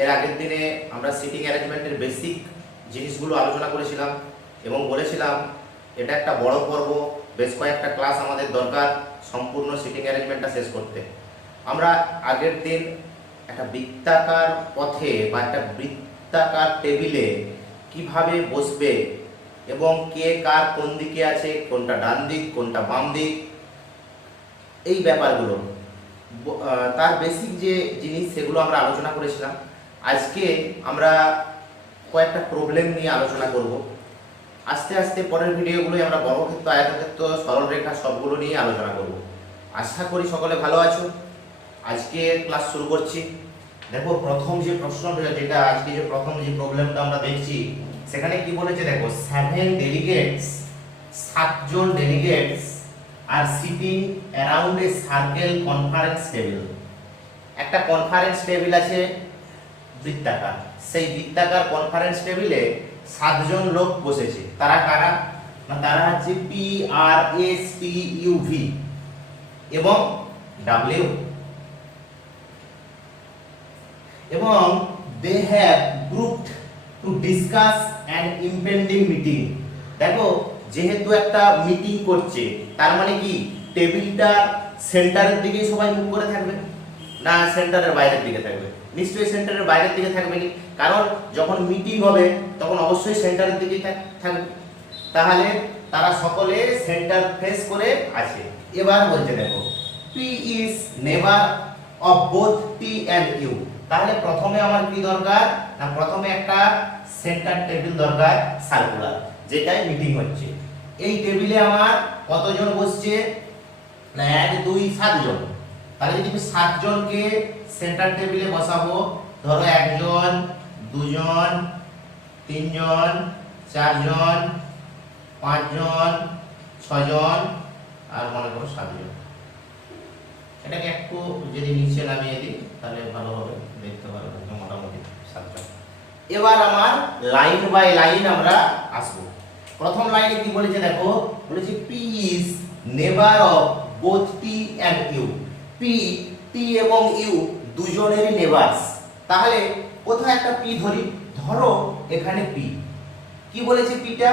এর আগের দিনে আমরা সিটিং অ্যারেঞ্জমেন্টের বেসিক জিনিসগুলো আলোচনা করেছিলাম এবং বলেছিলাম এটা একটা বড় পর্ব, বেশ কয়েকটা ক্লাস আমাদের দরকার সম্পূর্ণ সিটিং অ্যারেঞ্জমেন্টটা শেষ করতে। আমরা আগের দিন একটা বৃত্তাকার পথে বা একটা বৃত্তাকার টেবিলে কিভাবে বসবে এবং কে কার কোন দিকে আছে, কোনটা ডান দিক কোনটা বাম দিক, এই ব্যাপারগুলো তার বেসিক যে জিনিস সেগুলো আমরা আলোচনা করেছিলাম। আজকে আমরা কয়েকটা প্রবলেম নিয়ে আলোচনা করব। আস্তে আস্তে পরের ভিডিওগুলোই আমরা বর্গক্ষেত্র, আয়তক্ষেত্র, সরলরেখা সবগুলো নিয়ে আলোচনা করব। আশা করি সকলে ভালো আছো। আজকে ক্লাস শুরু করছি। দেখো প্রথম যে প্রশ্নটা, যেটা আজকে যে প্রথম যে প্রবলেমটা আমরা দেখছি, সেখানে কি বলেছে দেখো, 7জন ডেলিগেটস আর sitting around a circle conference table. একটা কনফারেন্স টেবিল আছে বৃত্তাকার, সেই বৃত্তাকার কনফারেন্স টেবিলে 7জন লোক বসেছে। তারা কারা না, তারা হচ্ছে P R S T U V এবং ডাব্লিউ, এবং they have grouped to discuss an impending meeting. দেখো যেহেতু একটা মিটিং করছে, তার মানে কি টেবিলটা সেন্টারের দিকেই সবাই মুখ করে থাকবে না সেন্টারের বাইরের দিকে থাকবে? নিশ্চয়ই সেন্টারের বাইরের দিকে থাকবে কি, কারণ যখন মিটিং হবে তখন অবশ্যই সেন্টারের দিকেই থাকবে। তাহলে তারা সকলে সেন্টার ফেস করে আছে। এবার বলছে দেখো, P is never of both T and U. তাহলে প্রথমে আমার কি দরকার না, প্রথমে একটা সেন্টার টেবিল দরকার সার্কুলার, যেটাই মিটিং হচ্ছে। এই টেবিলে আমার কতজন বসছে না, 1 2 7 জন। তাহলে যদি আমি 7 জনকে সেন্টার টেবিলে বসাবো, ধরো 1 জন 2 জন 3 জন 4 জন 5 জন 6 জন আর মনে করো 7 জন। এটাকে একটু যদি নিচে নামিয়ে দিই তাহলে ভালো হবে, দেখতে পারবো মোটামুটি 7 জন। এবার আমার লাইন বাই লাইন আমরা আসবো। প্রথম লাইনে কি বলেছে দেখো, বলেছে P is never of both T and U. P, T এবং ইউ দুজনেরই নেভারস। তাহলে কোথায় একটা পি ধরি, ধরো এখানে পি। কি বলেছে পিটা,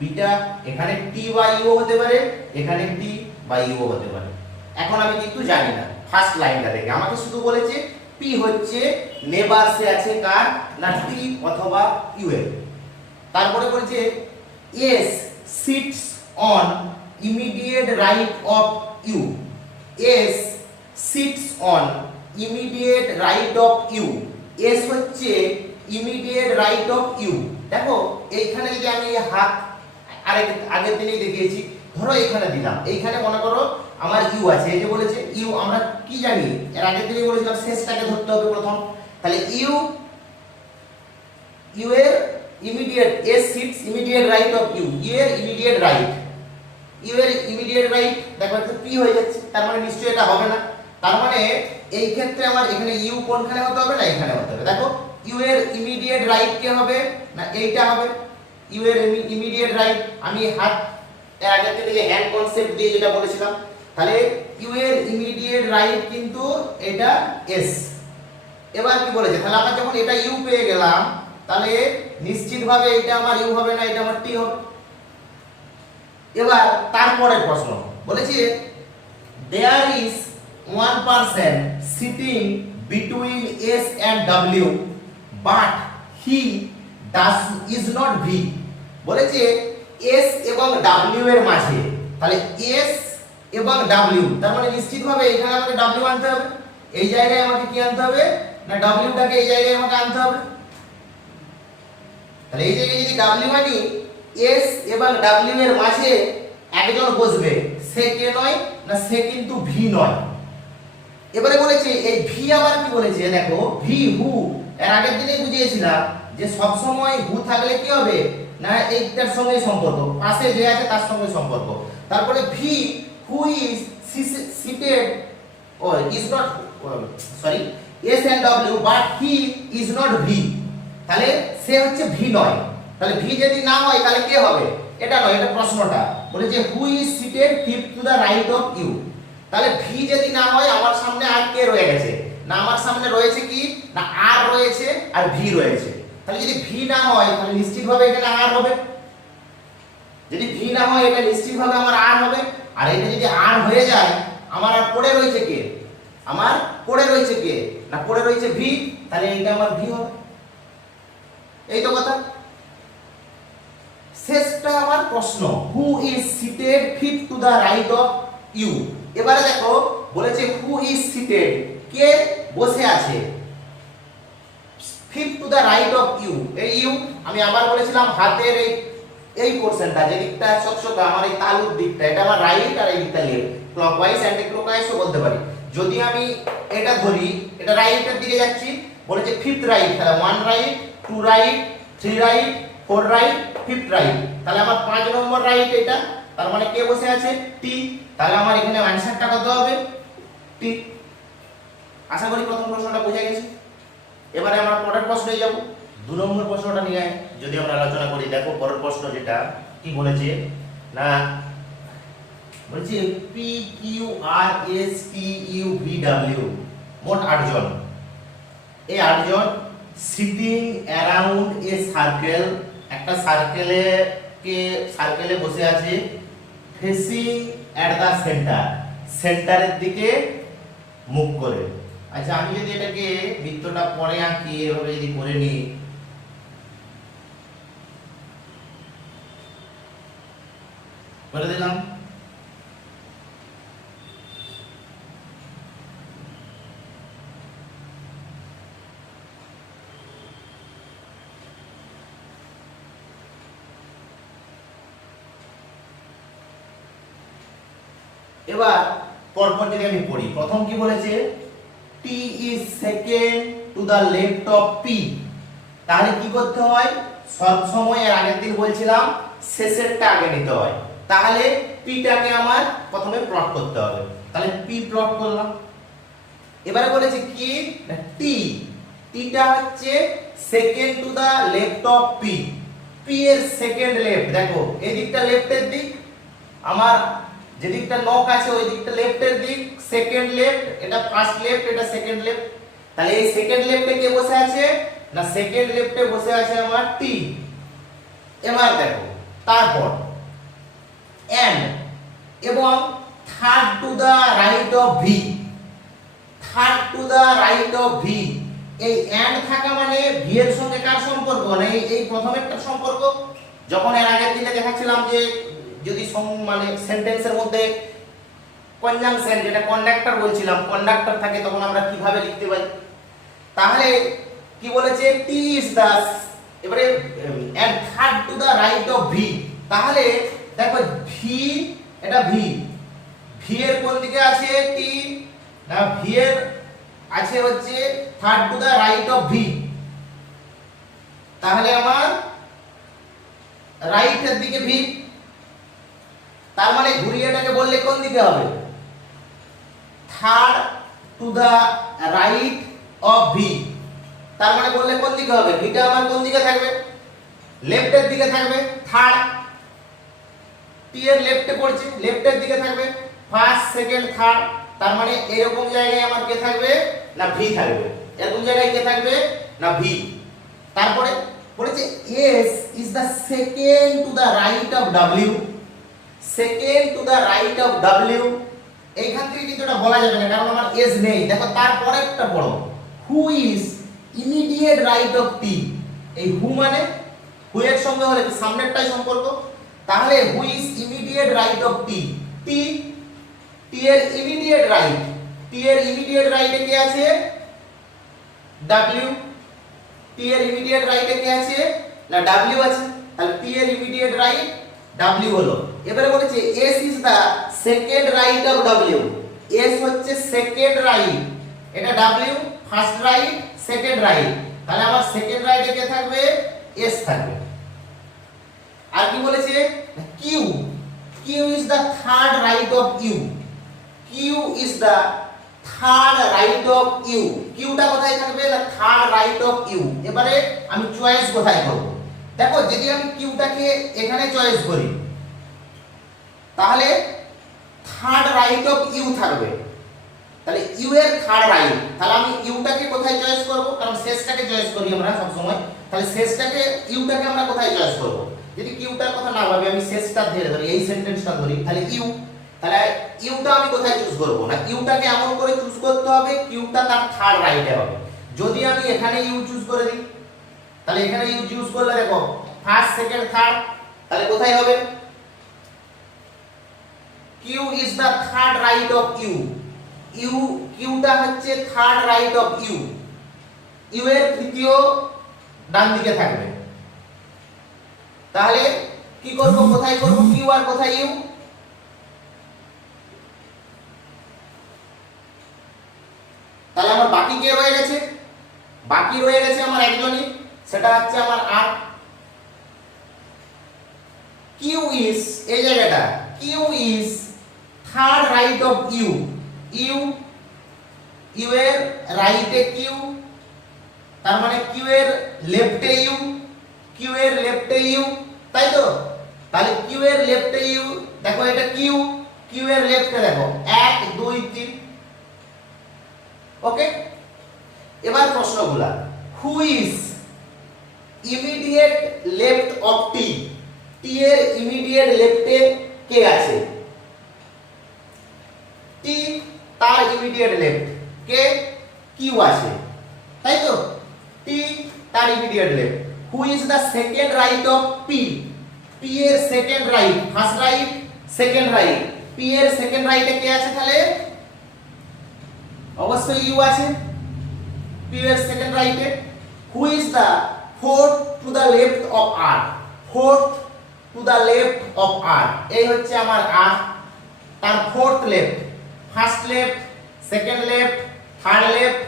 পিটা এখানে টি বা ইউ হতে পারে, এখানে টি বা ইউ হতে পারে। এখন আমি কিন্তু জানি না, ফার্স্ট লাইনটা দেখে আমাকে শুধু বলেছে পি হচ্ছে নেভারসে আছে কার না, টি অথবা ইউ এর। তারপরে বলেছে S sits on immediate right of U. S sits on immediate right of U. S হচ্ছে ইমিডিয়েট রাইট অফ ইউ। দেখো এইখানে যদি আমি হাত আগের দিনেই দেখিয়েছি, ধরো এইখানে দিলাম, এইখানে মনে করো আমার ইউ আছে, এই যে বলেছে ইউ, আমরা কি জানি এর আগের দিনেই বলেছিলাম শেষটাকে ধরতে হবে প্রথম। তাহলে ইউ, ইউ এর immediate, S sits immediate right of U, U এর ইমিডিয়েট রাইট, ইউ এর ইমিডিয়েট রাইট। দেখো এটা পি হয়ে যাচ্ছে, তার মানে নিশ্চয়ই এটা হবে না। তার মানে এই ক্ষেত্রে আমার এখানে ইউ কোনখানে হতে হবে না, এখানে হতে হবে। দেখো ইউ এর ইমিডিয়েট রাইট কে হবে না, এইটা হবে ইউ এর ইমিডিয়েট রাইট। আমি হাত এর আগে থেকে যে হ্যান্ড কনসেপ্ট দিয়ে যেটা বলেছিলাম, তাহলে ইউ এর ইমিডিয়েট রাইট কিন্তু এটা এস। এবার কি বলেছে, তাহলে আমরা যখন এটা ইউ পেয়ে গেলাম, তাহলে নিশ্চিতভাবে এটা আমার ইউ হবে না, এটা আমার টি হবে। এবার তারপরের প্রশ্ন বলেছে there is one person sitting between S and W but he is not V। বলেছে S এবং W এর মাঝে, তাহলে S এবং W, তার মানে নিশ্চিতভাবে এখানে আমাকে W আনতে হবে, এই জায়গায় আমাকে কি আনতে হবে না, W টাকে এই জায়গায় আমাকে আনতে হবে। তাহলে এই জায়গায় যদি W আনি, S এবং W এর মাঝে একজন বসবে, সে কে নয় না, সে কিন্তু V নয়। এবারে বলেছে এই ভি আবার কি বলেছে দেখো, ভি হু, এর আগের দিনে বুঝিয়েছিলাম যে সব সময় হু থাকলে কি হবে না, এইটার সঙ্গে সম্পর্ক, পাশে যে আছে তার সঙ্গে সম্পর্ক। তারপরে ভি হু ইজ সিটেড ও is not, sorry, S and W but he is not V. তাহলে সে হচ্ছে ভি নয়। তাহলে ভি যদি না হয় তাহলে কে হবে, এটা নয়, এটা প্রশ্নটা বলেছে who is seated fifth to the right of U. তাহলে ভি যদি না হয় আমার সামনে আর কে রয়ে গেছে না আমার সামনে রয়েছে কি না আর রয়েছে আর ভি রয়েছে। তাহলে যদি ভি না হয় তাহলে নিশ্চিতভাবে এখানে আর হবে, যদি ভি না হয় এটা নিশ্চিতভাবে আমার আর হবে। আর এটা যদি আর হয়ে যায় আমার আর পড়ে রয়েছে কে, আমার পড়ে রয়েছে কে না পড়ে রয়েছে ভি, তাহলে এটা আমার ভি হবে। এই তো কথা। শেষটা আমার প্রশ্ন, who is seated fifth to the right of U. এবারে দেখো বলেছে হু ইজ সিটেড, কে বসে আছে fifth to the right of U. এই ইউ আমি আবার বলেছিলাম হাতের এই পোরশনটা যে দিকটা চকচকা আমার এই তালুর দিকটা, এটা আমার রাইট আর এই দিকটা লেফট, ক্লকওয়াইজ অ্যান্টি ক্লকওয়াইজও বলতে পারি। যদি আমি এটা ধরি, এটা রাইটের দিকে যাচ্ছি, বলেছে ফিফথ রাইট, তাহলে 1 right 2 right 3 right 4 right 5th right, তাহলে আমার 5 নম্বর রাইট এটা, তার মানে কে বসে আছে টি, তাহলে আমার এখানে অ্যানসারটা কত হবে টি। আশা করি প্রথম প্রশ্নটা বোঝা গেছে। এবারে আমরা পরের প্রশ্নে যাব, 2 নম্বর প্রশ্নটা নিয়ে যদি আমরা আলোচনা করি। দেখো পরের প্রশ্ন যেটা কি বলেছে না, বলছে P Q R S T U V W, মোট 8 জন। এই 8 জন সিটিং অ্যারাউন্ড এ সার্কেল, একটা সার্কেলে বসে আছে, ফেসিং এট দা সেন্টার, সেন্টারের দিকে মুখ করে। আচ্ছা আমি যদি এটাকে বৃত্তটা পরে আঁকি, এভাবে যদি করে নিই, করে দিলাম। এবার পরপর যদি আমি পড়ি, প্রথম কি বলেছে T is second to the left of P, তাহলে কি করতে হয় সব সময়, এর আগের দিন বলছিলাম শেষেরটা আগে নিতে হয়, তাহলে পিটাকে আমার প্রথমে প্লট করতে হবে, তাহলে পি প্লট করলাম। এবারে বলেছে কি টি, টিটা হচ্ছে second to the left of P, P এর সেকেন্ড লেফট, দেখো এই দিকটা লেফটের দিক, আমার যে দিকটা নক আছে ওই দিকটা লেফটের দিক, সেকেন্ড লেফট, এটা ফার্স্ট লেফট, এটা সেকেন্ড লেফট, তাহলে এই সেকেন্ড লেফটে কে বসে আছে না সেকেন্ড লেফটে বসে আছে আমার টি। এবার দেখো তারপর এন্ড এবং third to the right of V, third to the right of V, এই এন্ড থাকা মানে ভি এর সঙ্গে কার সম্পর্ক মানে এই প্রথমেরটা সম্পর্ক। যখন এর আগের দিনে দেখাচ্ছিলাম যে যদি মানে সেন্টেন্সের মধ্যে কনজাংশন যেটা কন্ডাক্টর বলছিলাম, কন্ডাক্টর থাকে তখন আমরা কিভাবে লিখতে পারি, তাহলে কি বলেছে টি ইজ দা, এবারে and third to the right of V, তাহলে দেখো ভি, এটা ভি, ভি এর কোন দিকে আছে টি না ভি এর আছে হচ্ছে third to the right of V, তাহলে আমার রাইটের দিকে ভি, তার মানে ঘুরিয়েটাকে বললে কোন দিকে হবে third to the right of V, তার মানে বললে কোন দিকে হবে ভিটা আমার কোন দিকে থাকবে লেফটের দিকে থাকবে, থার্ড টি এর লেফটে পড়ছে লেফটের দিকে থাকবে, ফার্স্ট সেকেন্ড থার্ড, তার মানে এরকম জায়গায় আমার কে থাকবে না ভি থাকবে, এরকম জায়গায় কে থাকবে না ভি। তারপরে বলেছে S is the second to the right of W, second to the right of W, এইখান থেকে কিন্তু এটা বলা যাবে না কারণ আমার এস নেই। দেখো তারপরে একটা পড়ো who is immediate right of T, এই হু মানে হু এর সঙ্গে হলে সামনেরটাই সম্পর্ক, তাহলে who is immediate right of T, T, T এর ইমিডিয়েট রাইট, টি এর ইমিডিয়েট রাইটে কে আছে ডব্লিউ, টি এর ইমিডিয়েট রাইটে কে আছে না ডব্লিউ আছে, তাহলে টি এর ইমিডিয়েট রাইট ডব্লিউ হলো। এবারে বলেছে S is the second right of W, S হচ্ছে সেকেন্ড রাইট, এটা W first right second right, তাহলে আমার সেকেন্ড রাইটে কে থাকবে এস থাকবে। আর কি বলেছে Q, Q is the third right of U, Q is the third right of U, কিউটা কোথায় থাকবে না থার্ড রাইট অফ ইউ। এবারে আমি চয়েস কোথায় করব, দেখো যদি আমি কিউটাকে এখানে চয়েস করি তাহলে থার্ড রাইট অফ ইউ থাকবে, তাহলে ইউ এর থার্ড রাইট, তাহলে আমি ইউটাকে কোথায় চয়েস করব, কারণ শেষটাকে চয়েস করি আমরা সব সময়, তাহলে শেষটাকে ইউটাকে আমরা কোথায় চয়েস করব, যদি কিউটার কথা না ভাবি আমি শেষটা ধরে এই সেন্টেন্সটা ধরি, তাহলে ইউ, তাহলে ইউটা আমি কোথায় চুজ করব না, ইউটাকে এমন করে চুজ করতে হবে কিউটা তার থার্ড রাইটে হবে। যদি আমি এখানে ইউ চুজ করে দিই, তাহলে এখানে ইউ চুজ করলে দেখো ফার্স্ট সেকেন্ড থার্ড, তাহলে কোথায় হবে, Q is the third right of U, U কিউটা হচ্ছে third right of U, U এর তৃতীয় ডান দিকে থাকবে। তাহলে কি করব, কোথায় করব কিউ আর কোথায় ইউ, তাহলে আমার বাকি কে রয়ে গেছে, বাকি রয়ে গেছে আমার একজনই, সেটা হচ্ছে আমার আর। কিউ ইজ, এই জায়গাটা Q is third right of U, U U এর রাইটে কিউ, তার মানে কিউ এর লেফটে ইউ, কিউ এর লেফটে ইউ, তাই তো, তাহলে কিউ এর লেফটে ইউ, দেখো এটা কিউ, কিউ এর লেফটে দেখো 1 2 3। ওকে, এবার প্রশ্নগুলা, who is immediate left of T, T এর ইমিডিয়েট লেফটে কে আছে, টি তার ইমিডিয়েট লেফট কে, কিউ আছে, তাই তো, টি তার immediate left. Who is the second right of P, P এর second right, first right second right, P এর সেকেন্ড রাইটে কে আছে, তাহলে অবশ্যই ইউ আছে পি এর সেকেন্ড রাইটে। Who is the fourth to the left of R, fourth to the left of R, এই হচ্ছে আমার আর, তার fourth left, first left second left third left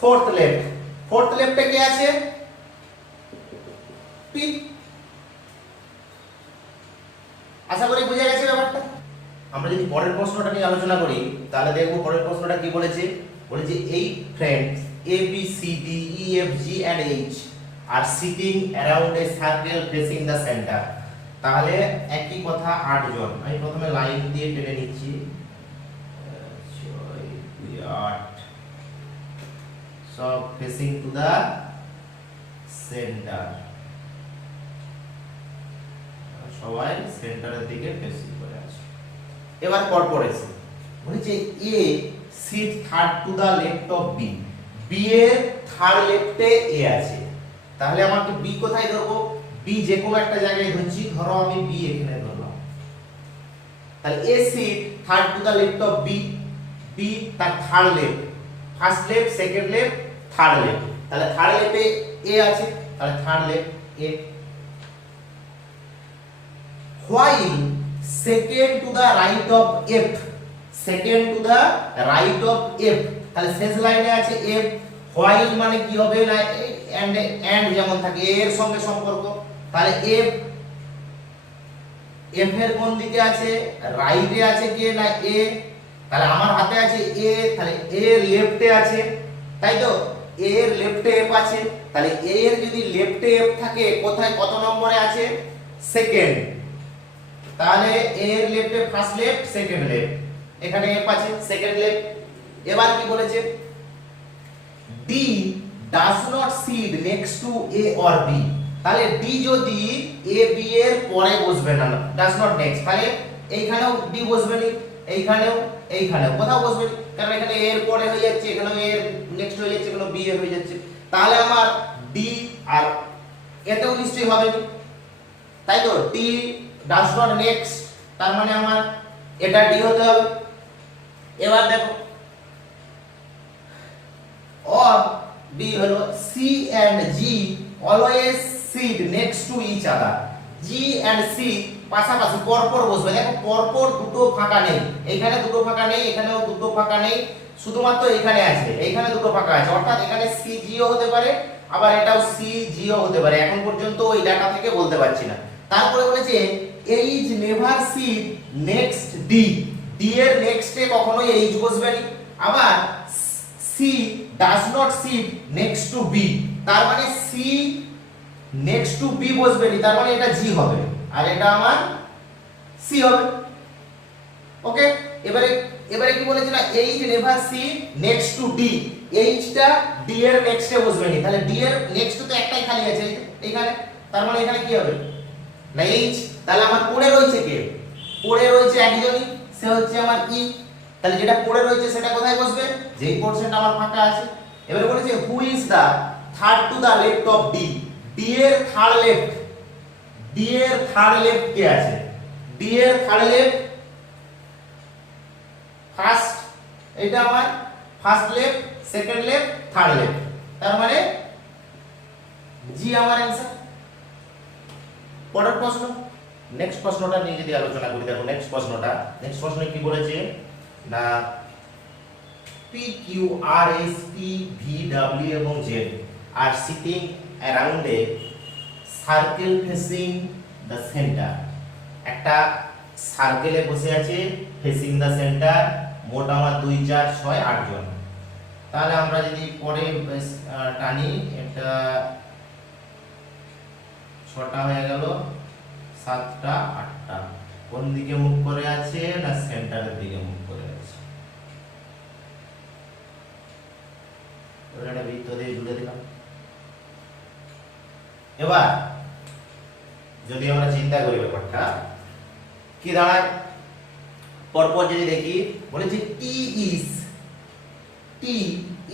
fourth left, fourth লেফটে কে আছে, পি। আশা করি বুঝে গেছে ব্যাপারটা। আমরা যদি পরের প্রশ্নটা নিয়ে আলোচনা করি, তাহলে দেখব পরের প্রশ্নটা কি বলেছে, বলেছে 8 friends A B C D E F G and H are sitting around a circle facing the center। তাহলে একই কথা 8 জন, আমি প্রথমে লাইন দিয়ে টেনে নিচ্ছি, 8 সব ফেসিং টু দা সেন্টার, সবাই সেন্টারের দিকে ফেসিং করে আছে। এবার কর্পোরেশন বলেছে A sit third to the left of B, B এর থার্ড লেফটে এ আছে, তাহলে আমাকে বি কোথায় ধরবো, বি যে কোনো একটা জায়গায় ধরছি, ধরো আমি বি এখানে ধরলাম, তাহলে A sit third to the left of B, B তার third left, first left second left third left, তাহলে থার্ড লেফটে এ আছে, তাহলে third left A. while second to the right of f, second to the right of f, তাহলে শেষ লাইনে আছে f, while মানে কি হবে না and যেমন থাকে এর সঙ্গে সম্পর্ক, তাহলে f, f এর কোন দিকে আছে, রাইটে আছে কে না a, তাহলে আমার হাতে আছে a, তাহলে a এর লেফটে আছে, তাই তো, a এর লেফটে f আছে, তাহলে a এর যদি লেফটে f থাকে কোথায় কত নম্বরে আছে, সেকেন্ড, তাহলে a এর লেফটে ফার্স্ট লেফট সেকেন্ড লেফট, এখানে f আছে সেকেন্ড লেফট। এবার কি বলেছে, d does not sit next to a or b, তাহলে d যদি a b এর পরে বসবে না, does not next, তাহলে এইখানেও d বসবে না, এইখানেও কোথাও বসবে না, কারণ এখানে a এর পরে হয়ে যাচ্ছে, এখানে a এর নেক্সট হয়ে যাচ্ছে, এখানে b এর হয়ে যাচ্ছে, তাহলে আমার d আর এতেও নিশ্চয়ই হবে না, তাই তো, d does not next, তার মানে আমার এটা d হতে হবে। এবার দেখো or d হলো c and g always sit next to each other, g and c পাশাপাশি পরপর বসবে, দেখো পরপর দুটো ফাঁকা নেই, এইখানে দুটো ফাঁকা নেই, এখানেও দুটো ফাঁকা নেই, শুধুমাত্র এখানে আছে, এইখানে দুটো ফাঁকা আছে, অর্থাৎ এখানে c g ও হতে পারে, আবার এটাও c g ও হতে পারে, এখন পর্যন্ত ওই ডাটা থেকে বলতে পারছি না। তারপরে বলেছে H never sit next D, D এর নেক্সটে কখনোই এইজ বসবে না, আবার C does not sit next to B, তার মানে সি নেক্সট টু বি বসবে না, তার মানে এটা জি হবে আর এটা আমার সি হবে। ওকে, এবারে এবারে কি বলেছে না H never C next to D, এইচটা ডি এর নেক্সটে বসবে না, তাহলে ডি এর নেক্সট তো একটাই খালি আছে এইখানে, তার মানে এখানে কি হবে না এইচ, তাহলে আমার পড়ে রয়েছে কে, পড়ে রয়েছে একজনই, সে হচ্ছে আমার ই, তাহলে যেটা পড়ে রয়েছে সেটা কোথায় বসবে, যেই পোরশনটা আমার ফাঁকা আছে। এবারে বলেছে who is the third to the left of D, D এর থার্ড লেফট, ডি এর থার্ড লেফট কে আছে, ডি এর থার্ড লেফট ফার্স্ট, এটা আমার first left, second left, third left, তার মানে জি আমার आंसर। পরের প্রশ্ন, নেক্সট প্রশ্নটা নিয়ে যদি আলোচনা করি, দেখো নেক্সট প্রশ্নটা, নেক্সট প্রশ্নে কি বলেছে না P Q R S T V W এবং Z are sitting around a circle facing the centre, একটা সার্কেলে বসে আছে ফেসিং দ্য সেন্টার, মোট আমার 2 4 6 8 জন। তাহলে আমরা যদি পরে টানি, এটা 6টা হয়ে গেল, 7টা 8টা, কোন দিকে মুখ করে আছে না সেন্টারের দিকে মুখ করে আছে, ওটা বৃত্ত দিয়ে জুড়ে দিলাম। এবার যদি আমরা চিন্তা করি ব্যাপারটা কি দাঁড়ায়, পরপর যদি দেখি, বলেছে T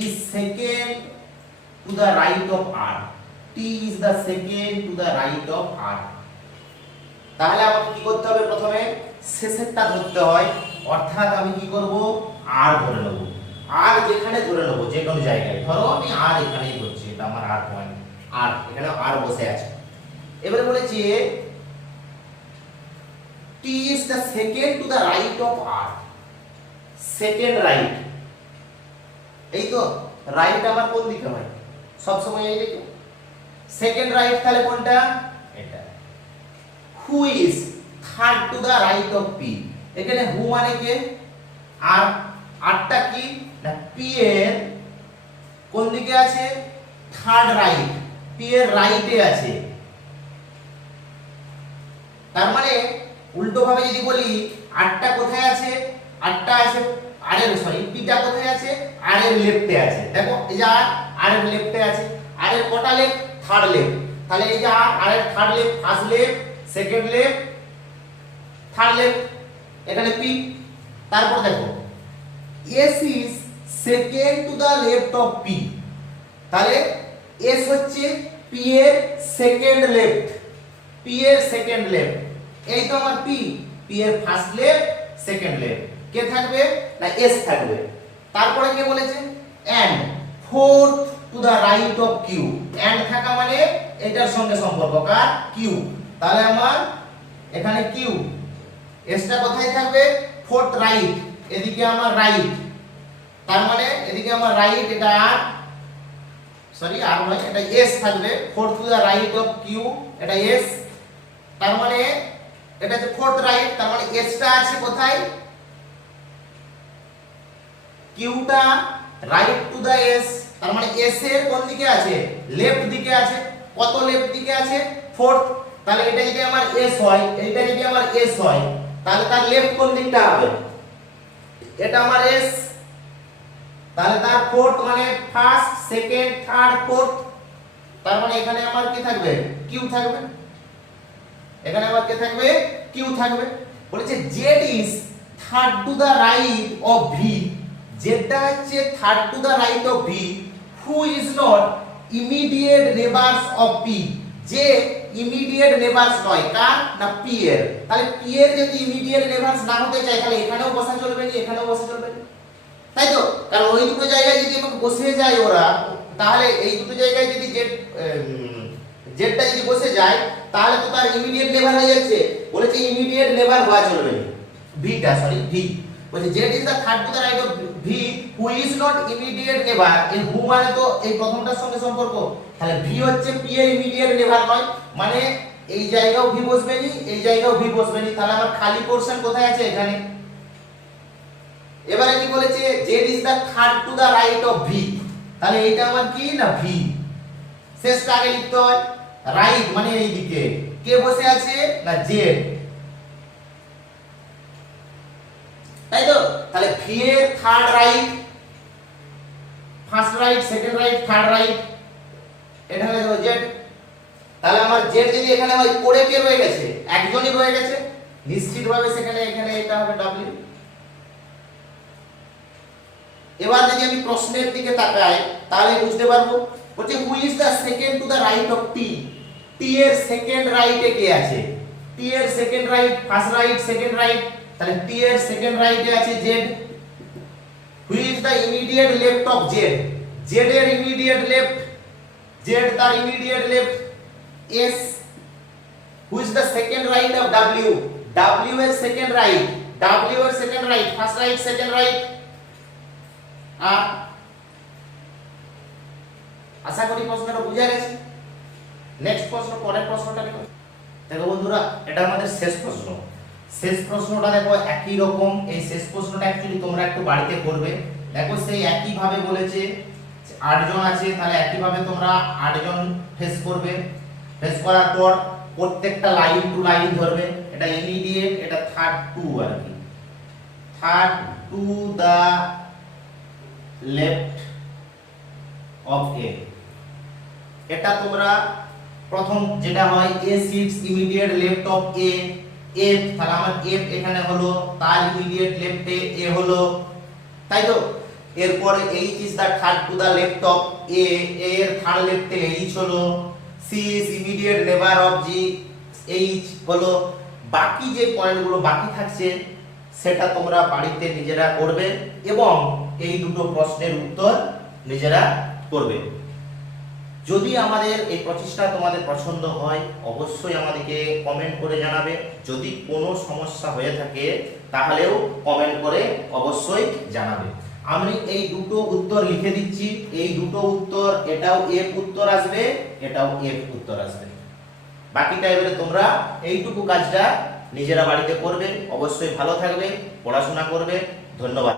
is second to the right of R, T is the second to the right of R. তাহলে আমাকে কি করতে হবে, প্রথমে শেষেরটা ধরতে হয়, অর্থাৎ আমি কি করব আর ধরে নেব, আর যেখানে ধরে নেব যে কোনো জায়গায়, ধরো আমি আর এখানেই ধরছি, এটা আমার আর পয়েন্ট, আর এখানে আর বসে আছে। এবারে বলেছি T is the second to the right of R, second right, এই তো রাইট আমার কোন দিকে হয়, সব সময় এই দিকে, সেকেন্ড রাইট তাহলে কোনটা, এটা। Who is third to the right of P, এখানে হু মানে কে, আর আরটা কি না পি এর কোন দিকে আছে, থার্ড রাইট, পি এর রাইটে আছে, তার মানে উল্টো ভাবে যদি বলি আরটা কোথায় আছে, আরটা আছে আর এর সরি পিটা কোথায় আছে, আর এর লেফটে আছে, দেখো এই যে আর এর লেফটে আছে, আর এর কটা লেফট, থার্ড লেফট, তাহলে এই যে আর এর third left, first left, second left, third left, এখানে পি। তারপর দেখো S is second to the left of P, তাহলে এস হচ্ছে পি এর সেকেন্ড লেফট, পি এর সেকেন্ড লেফট, এই তো আমার পি, পি এর ফার্স্ট লেফট সেকেন্ড লেফট, কে থাকবে না এস থাকবে। তারপরে কে বলেছে and fourth to the right of Q, and থাকা মানে এটার সঙ্গে সম্পর্ক কার, কিউ, তাহলে আমার এখানে কিউ, এসটা কোথায় থাকবে, ফোর্থ রাইট, এদিকে আমার রাইট, তার মানে এদিকে আমার রাইট, এটা আর সরি আর নয়, এটা এস থাকবে, fourth to the right of Q, এটা এস, তার মানে এটা হচ্ছে ফোর্থ রাইট, তার মানে এসটা আছে কোথায়, কিউটা রাইট টু দা এস, তার মানে এস এর কোন দিকে আছে, লেফট দিকে আছে, কত লেফট দিকে আছে, ফোর্থ, তাহলে এটা যদি আমার এস হয়, এইটা যদি আমার এস হয়, তাহলে তার লেফট কোন দিকটা হবে, এটা আমার এস, তাহলে তার ফোর্থ মানে ফার্স্ট সেকেন্ড থার্ড ফোর্থ, তার মানে এখানে আমার কি থাকবে, কিউ থাকবে, এখানে আবার কে থাকবে, কিউ থাকবে। বলেছে Z is third to the right of V, যেটা হচ্ছে third to the right of V, who is not immediate neighbours of P, যে ইমিডিয়েট নেবারস নয় কার না পি এর, তাহলে পি এর যদি ইমিডিয়েট নেবারস না হতে চায় তাহলে এখানেও বসা চলবে না, এখানেও বসা চলবে না, তাই তো, কারণ ওই দুটো জায়গায় যদি আমাকে বসে যায় ওরা, তাহলে এই দুটো জায়গায় যদি জেডটা যদি বসে যায় তাহলে তো তার ইমিডিয়েট নেবার হয়ে যাচ্ছে, বলেছে ইমিডিয়েট নেবার হওয়া চলবে না, ভিটা সরি ভি, বলেছে Z is the third to the right of V who is not immediate neighbour, এই হু মানে তো এই প্রথমটার সঙ্গে সম্পর্ক, তাহলে ভি হচ্ছে পি এর ইমিডিয়েট নেবার নয়, মানে এই জায়গাও ভি বসবে নি, এই জায়গাও ভি বসবে নি, তাহলে আমার খালি পোরশন কোথায় আছে, এখানে। এবারে কি বলেছে Z is the third to the right of V, তাহলে এইটা আমার কি না ভি, শেষটা আগে লিখতে হয়, রাইট মানে এই দিকে কে বসে আছে না জেড, তাই তো, তাহলে ভি টি এর third right, first right, second right, third right, এটা হয়ে যাবে জেড। তাহলে আমার জেড যদি এখানে হয়, পড়ে কে রয়ে গেছে? একজনই রয়ে গেছে, নিশ্চিতভাবে সেখানে এখানে এটা হবে ডব্লিউ। এবার যদি আমি প্রশ্নের দিকে তাকাই তাহলে বুঝতে পারবো, বলছে who is the second to the right of T. T এর সেকেন্ড রাইটে কে আছে? টি এর second right, first right, second right, তাহলে টি এর সেকেন্ড রাইটে আছে Z. Who is the immediate left of Z. Z এর ইমিডিয়েট লেফট, জেড তার immediate left S. Who is the second right of W. W এর second right, W এর second right, first right, second right আর। আশা করি প্রশ্নটা বুঝা গেছে। Next প্রশ্ন, পরের প্রশ্নটা দেখো। দেখো বন্ধুরা, এটা আমাদের শেষ প্রশ্ন। শেষ প্রশ্নটা দেখো একই রকম। এই শেষ প্রশ্নটা অ্যাকচুয়ালি তোমরা একটু বাড়িতে করবে। দেখো সেই একই ভাবে বলেছে 8 জন আছে, তাহলে একই ভাবে তোমরা 8 জন ফেস করবে। ফেস করার পর প্রত্যেকটা লাইন টু লাইন ধরবে। এটা ইমিডিয়েট, এটা থার্ড টু আর কি, third to the left of A. এটা তোমরা প্রথম যেটা হয় A sits immediate left of A, F, তাহলে আমার এফ এখানে হলো, তার ইমিডিয়েট লেফটে এ হলো, তাই তো। এরপরে H is the third to the left of A, এর থার্ড লেফটে এইচ হলো, C is immediate neighbour of G, H হলো। বাকি যে পয়েন্টগুলো বাকি থাকছে সেটা তোমরা বাড়িতে নিজেরা করবে এবং এই দুটো প্রশ্নের উত্তর নিজেরা করবে। যদি আমাদের এই প্রচেষ্টা তোমাদের পছন্দ হয় অবশ্যই আমাদেরকে কমেন্ট করে জানাবে। যদি কোনো সমস্যা হয়ে থাকে তাহলেও কমেন্ট করে অবশ্যই জানাবে। আমি এই দুটো উত্তর লিখে দিচ্ছি, এই দুটো উত্তর, এটাও এফ উত্তর আসবে, এটাও এফ উত্তর আসবে। বাকিটা এবারে তোমরা এইটুকু কাজটা নিজেরা বাড়িতে করবে। অবশ্যই ভালো থাকবে, পড়াশোনা করবে। ধন্যবাদ।